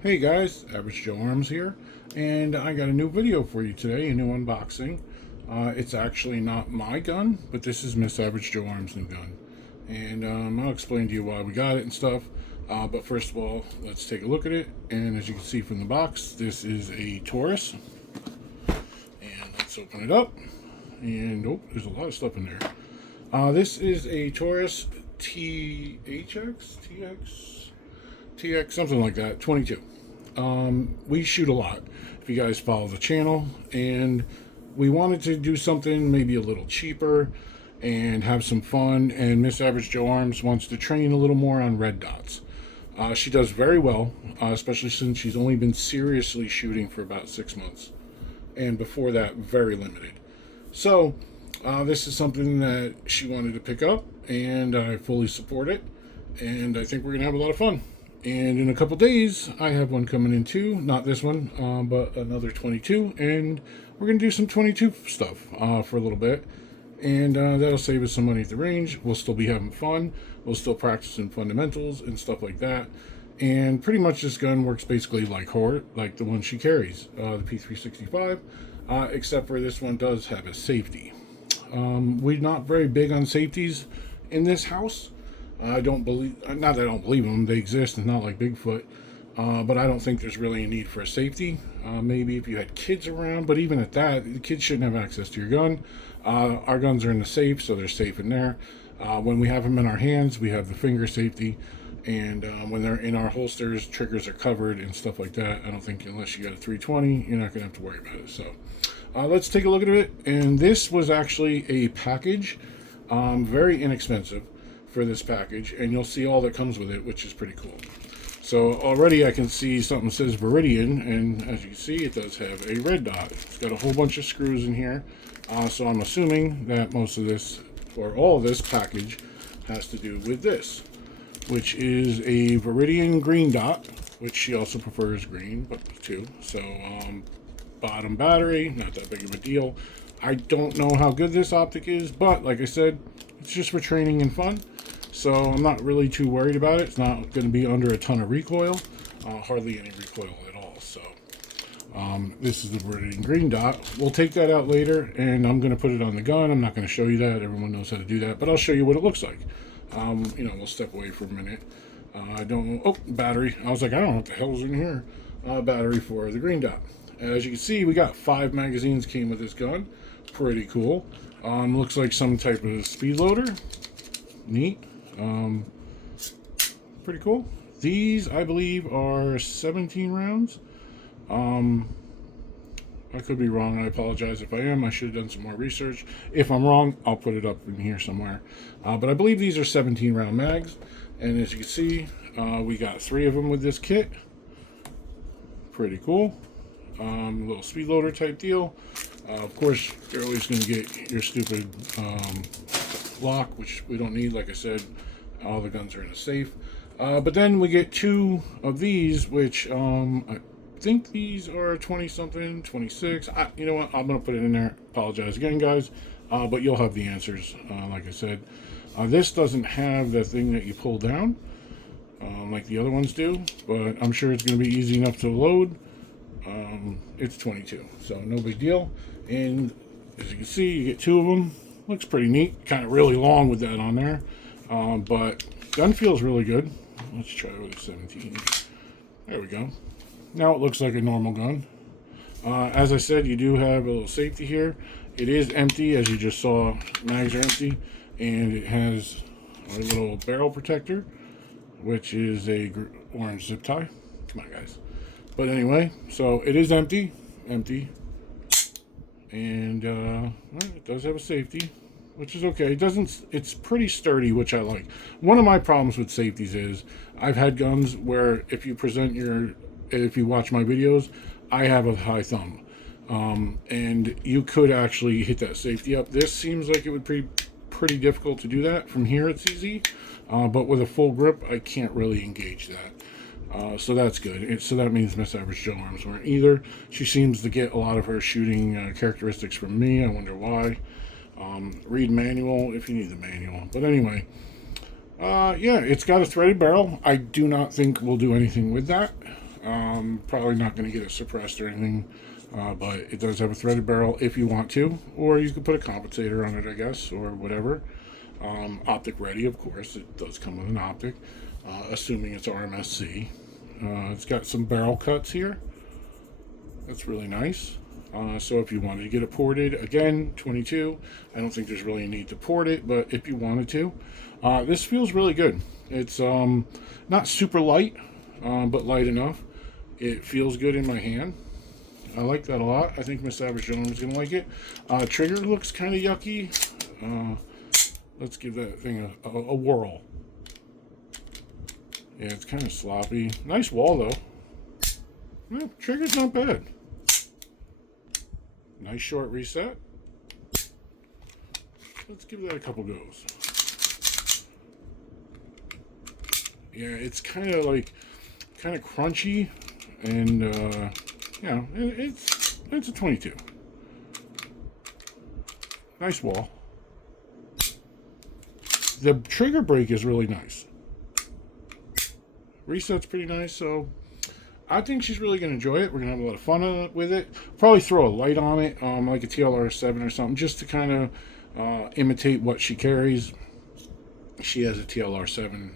Hey guys, Average Joe Arms here, and I got a new video for you today, a new unboxing. It's actually not my gun, but this is Miss Average Joe Arms' new gun. And I'll explain to you why we got it and stuff. But first of all, let's take a look at it. And as you can see from the box, this is a Taurus. And let's open it up. And oh, there's a lot of stuff in there. This is a Taurus TX, something like that, 22. We shoot a lot, if you guys follow the channel, and we wanted to do something maybe a little cheaper and have some fun, and Miss Average Joe Arms wants to train a little more on red dots. She does very well, especially since she's only been seriously shooting for about 6 months, and before that, very limited. So, this is something that she wanted to pick up, and I fully support it, and I think we're going to have a lot of fun. And in a couple days, I have one coming in too. Not this one, but another 22. And we're going to do some 22 stuff for a little bit. And that'll save us some money at the range. We'll still be having fun. We'll still practicing fundamentals and stuff like that. And pretty much this gun works basically like the one she carries, the P365. Except for this one does have a safety. We're not very big on safeties in this house. I don't believe, not that I don't believe them, they exist, it's not like Bigfoot, but I don't think there's really a need for a safety. Maybe if you had kids around, but even at that, the kids shouldn't have access to your gun. Our guns are in the safe, so they're safe in there. When we have them in our hands, we have the finger safety, and when they're in our holsters, triggers are covered and stuff like that. I don't think, unless you got a 320, you're not going to have to worry about it. So let's take a look at it, and this was actually a package, very inexpensive for this package, and you'll see all that comes with it, which is pretty cool. So already I can see something says Viridian, and as you can see, it does have a red dot. It's got a whole bunch of screws in here, so I'm assuming that most of this, or all of this package, has to do with this, which is a Viridian green dot, which she also prefers green, but too. So bottom battery, not that big of a deal. I don't know how good this optic is, but like I said, it's just for training and fun. So I'm not really too worried about it. It's not going to be under a ton of recoil, hardly any recoil at all. So this is the Viridian green dot. We'll take that out later, and I'm going to put it on the gun. I'm not going to show you that. Everyone knows how to do that, but I'll show you what it looks like. We'll step away for a minute. I don't know. Oh, battery. I was like, I don't know what the hell's in here. Battery for the green dot. As you can see, we got 5 magazines came with this gun. Pretty cool. Looks like some type of speed loader. Neat. Pretty cool. These, I believe, are 17 rounds. I could be wrong. I apologize if I am. I should have done some more research. If I'm wrong, I'll put it up in here somewhere. But I believe these are 17 round mags. And as you can see, we got 3 of them with this kit. Pretty cool. Little speed loader type deal. Of course, you're always going to get your stupid lock, which we don't need. Like I said, all the guns are in a safe. But then we get 2 of these, which I think these are 20 something, 26. You know what? I'm going to put it in there. Apologize again, guys. But you'll have the answers, like I said. This doesn't have the thing that you pull down like the other ones do, but I'm sure it's going to be easy enough to load. It's 22, so no big deal. And as you can see, you get 2 of them. Looks pretty neat. Kind of really long with that on there. But gun feels really good. Let's try with a 17. There we go. Now it looks like a normal gun. As I said, you do have a little safety here. It is empty, as you just saw. Mags are empty. And it has a little barrel protector, which is a orange zip tie. Come on, guys. But anyway, so it is empty. And it does have a safety, which is okay. It's pretty sturdy, which I like. One of my problems with safeties is I've had guns where if you watch my videos, I have a high thumb. And you could actually hit that safety up. This seems like it would be pretty difficult to do that. From here it's easy, but with a full grip I can't really engage that. So that's good. So that means Miss Average Joe Arms weren't either. She seems to get a lot of her shooting characteristics from me. I wonder why. Read manual if you need the manual. But anyway, yeah, it's got a threaded barrel. I do not think we'll do anything with that. Probably not going to get it suppressed or anything, but it does have a threaded barrel if you want to, or you could put a compensator on it, I guess, or whatever. Optic ready, of course. It does come with an optic, assuming it's RMSC. It's got some barrel cuts here. That's really nice. So if you wanted to get it ported, again, 22. I don't think there's really a need to port it, but if you wanted to, this feels really good. It's not super light, but light enough. It feels good in my hand. I like that a lot. I think Miss Average Jones is going to like it. Trigger looks kind of yucky. Let's give that thing a whirl. Yeah, it's kind of sloppy. Nice wall, though. Yeah, trigger's not bad. Nice short reset. Let's give that a couple goes. Yeah, it's kind of crunchy, and you know, it's a 22. Nice wall. The trigger brake is really nice. Reset's pretty nice, so I think she's really going to enjoy it. We're going to have a lot of fun with it. Probably throw a light on it, like a TLR7 or something, just to kind of imitate what she carries. She has a TLR7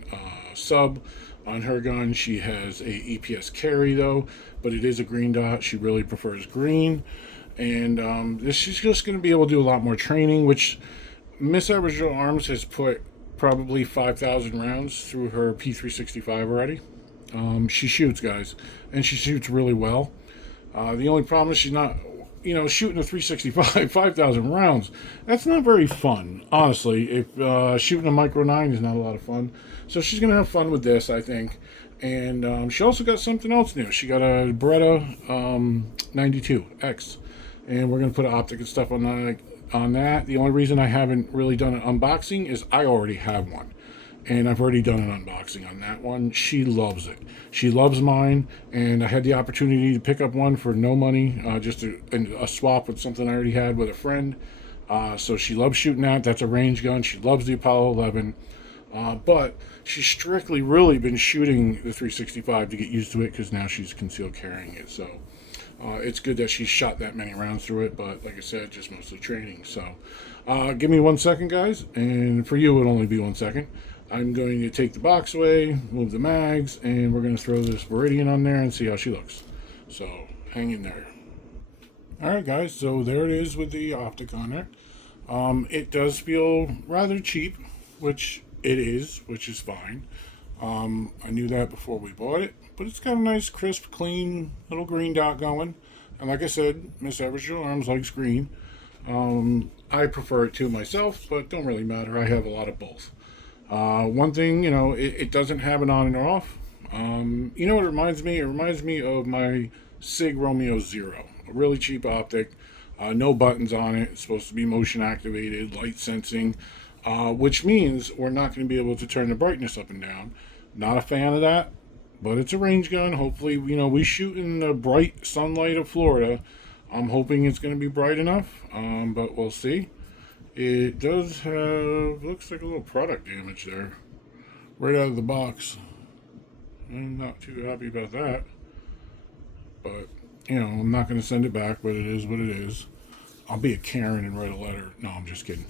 sub on her gun. She has a EPS carry, though, but it is a green dot. She really prefers green. And she's just going to be able to do a lot more training, which Miss Average Arms has put probably 5,000 rounds through her P365 already. She shoots, guys, and she shoots really well. The only problem is she's not, shooting a 365, 5,000 rounds. That's not very fun, honestly. If shooting a Micro 9 is not a lot of fun. So she's going to have fun with this, I think. And she also got something else new. She got a Beretta 92X. And we're going to put an optic and stuff on that. The only reason I haven't really done an unboxing is I already have one. And I've already done an unboxing on that one. She loves it. She loves mine, and I had the opportunity to pick up one for no money, just a swap with something I already had with a friend. So she loves shooting that. That's a range gun. She loves the Apollo 11. But she's strictly really been shooting the 365 to get used to it, because now she's concealed carrying it. So it's good that she's shot that many rounds through it, but like I said, just mostly training. So give me 1 second, guys, and for you it'll only be 1 second. I'm going to take the box away, move the mags, and we're going to throw this Viridian on there and see how she looks. So hang in there. Alright, guys, so there it is with the optic on there. It does feel rather cheap, which it is, which is fine. I knew that before we bought it, but it's got a nice, crisp, clean little green dot going. And like I said, Miss Average Arms likes green. I prefer it too myself, but don't really matter. I have a lot of both. One thing, it doesn't have an on and off. You know what it reminds me? It reminds me of my SIG Romeo Zero, a really cheap optic, no buttons on it. It's supposed to be motion activated, light sensing, which means we're not going to be able to turn the brightness up and down. Not a fan of that, but it's a range gun. Hopefully, we shoot in the bright sunlight of Florida. I'm hoping it's going to be bright enough, but we'll see. It does have, looks like a little product damage there, right out of the box. I'm not too happy about that. But, I'm not going to send it back, but it is what it is. I'll be a Karen and write a letter. No, I'm just kidding.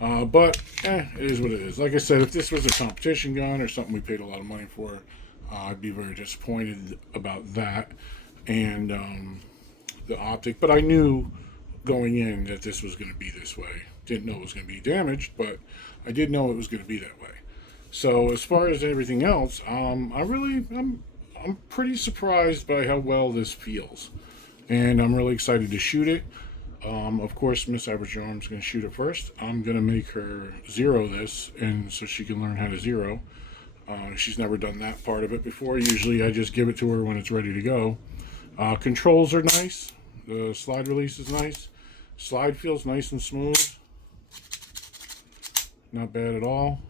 But, it is what it is. Like I said, if this was a competition gun or something we paid a lot of money for, I'd be very disappointed about that. And the optic. But I knew going in that this was going to be this way. Didn't know it was going to be damaged, but I did know it was going to be that way. So as far as everything else, I'm pretty surprised by how well this feels, and I'm really excited to shoot it. Of course, Miss Average Arm's going to shoot it first. I'm going to make her zero this, and so she can learn how to zero. She's never done that part of it before. Usually, I just give it to her when it's ready to go. Controls are nice. The slide release is nice. Slide feels nice and smooth. Not bad at all.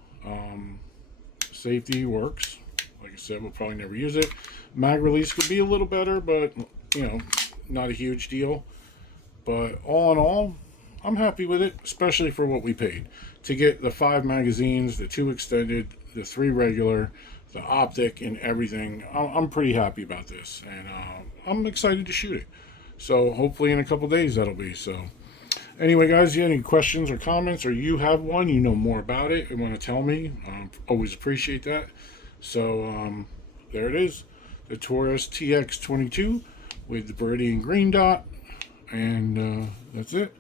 Safety works. Like I said, we'll probably never use it. Mag release could be a little better, but not a huge deal. But all in all, I'm happy with it, especially for what we paid. To get the 5 magazines, the 2 extended, the 3 regular, the optic and everything. I'm pretty happy about this, and I'm excited to shoot it. So hopefully in a couple days that'll be so. Anyway, guys, you have any questions or comments, or you have one, you know more about it and want to tell me, always appreciate that. So there it is, the TAURUS TX22 with the Viridian green dot, and that's it.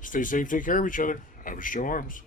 Stay safe, take care of each other. Average Joe Arms.